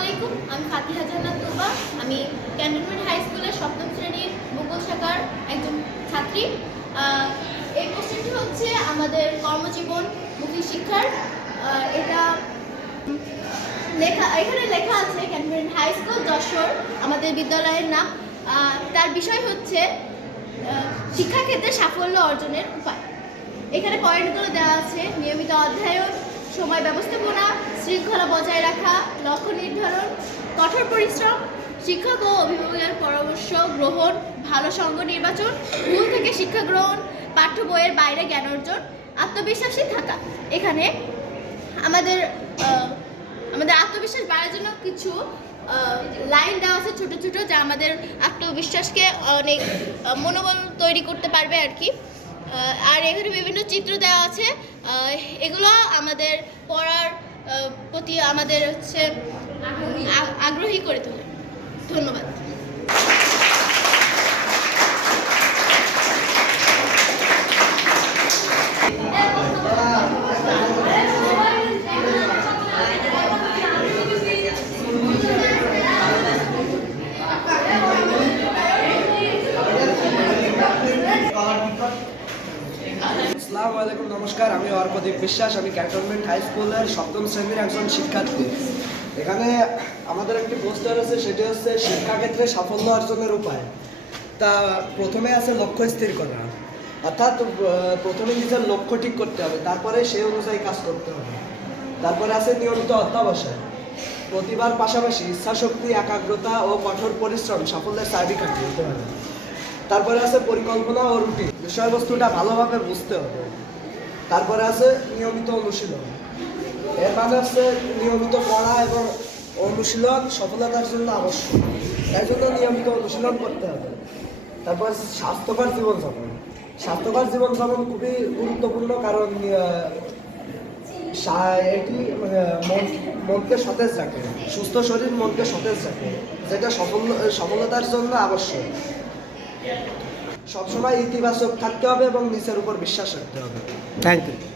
আলাইকুম, আমি ফাতিহা জান্নাত তুবা। আমি ক্যান্টনমেন্ট হাই স্কুলের সপ্তম শ্রেণির ভূগোল শাখার একজন ছাত্রী। এই কোশ্চেনটি হচ্ছে আমাদের কর্মজীবন মুখী শিক্ষার। এটা লেখা, এখানে লেখা আছে ক্যান্টনমেন্ট হাই স্কুল যশোর, আমাদের বিদ্যালয়ের নাম। তার বিষয় হচ্ছে শিক্ষাক্ষেত্রে সাফল্য অর্জনের উপায়। এখানে পয়েন্টগুলো দেওয়া আছে, নিয়মিত অধ্যয়ন সময় ব্যবস্থাপনা, শৃঙ্খলা বজায় রাখা, লক্ষ্য নির্ধারণ, কঠোর পরিশ্রম, শিক্ষক ও অভিভাবকের পরামর্শ গ্রহণ, ভালো সঙ্গ নির্বাচন, ভুল থেকে শিক্ষা গ্রহণ, পাঠ্য বইয়ের বাইরে জ্ঞান অর্জন, আত্মবিশ্বাসী থাকা। এখানে আমাদের আমাদের আত্মবিশ্বাস বাড়ার জন্য কিছু লাইন দেওয়া আছে ছোট ছোট, যা আমাদের আত্মবিশ্বাসকে অনেক মনোবল তৈরি করতে পারবে আর কি। আর এখানে বিভিন্ন চিত্র দেওয়া আছে। এগুলো আমাদের পড়ার প্রতি আমাদের হচ্ছে আগ্রহী করে তোলে। ধন্যবাদ। আলাইকুম, নমস্কার। আমি অর্কদীপ বিশ্বাস, আমি ক্যান্টনমেন্ট হাই স্কুলের সপ্তম শ্রেণির একজন শিক্ষার্থী। এখানে আমাদের একটি পোস্টার আছে, সেটি হচ্ছে শিক্ষাক্ষেত্রে সাফল্য অর্জনের উপায়। তা প্রথমে আছে লক্ষ্য স্থির করা। অর্থাৎ প্রথমে নিজের লক্ষ্য ঠিক করতে হবে, তারপরে সেই অনুযায়ী কাজ করতে হবে। তারপরে আছে নিয়মিত অধ্যাবসায়। প্রতিভার পাশাপাশি ইচ্ছাশক্তি, একাগ্রতা ও কঠোর পরিশ্রম, সাফল্যের চাবিকাঠি হতে পারে তারপরে আছে পরিকল্পনা ও রুটিন। বিষয়বস্তুটা ভালোভাবে বুঝতে হবে। তারপরে আছে নিয়মিত অনুশীলন। এর মানে হচ্ছে নিয়মিত পড়া এবং অনুশীলন সফলতার জন্য আবশ্যক। তাই জন্য নিয়মিত অনুশীলন করতে হবে। তারপর স্বাস্থ্যকর জীবনযাপন। স্বাস্থ্যকর জীবনযাপন খুবই গুরুত্বপূর্ণ কারণ এটি মন, মনকে সতেজ রাখে। সুস্থ শরীর মনকে সতেজ রাখে, যেটা সফল, সফলতার জন্য আবশ্যক। সবসময় ইতিবাচক থাকতে হবে এবং নিজের উপর বিশ্বাস রাখতে হবে। Thank you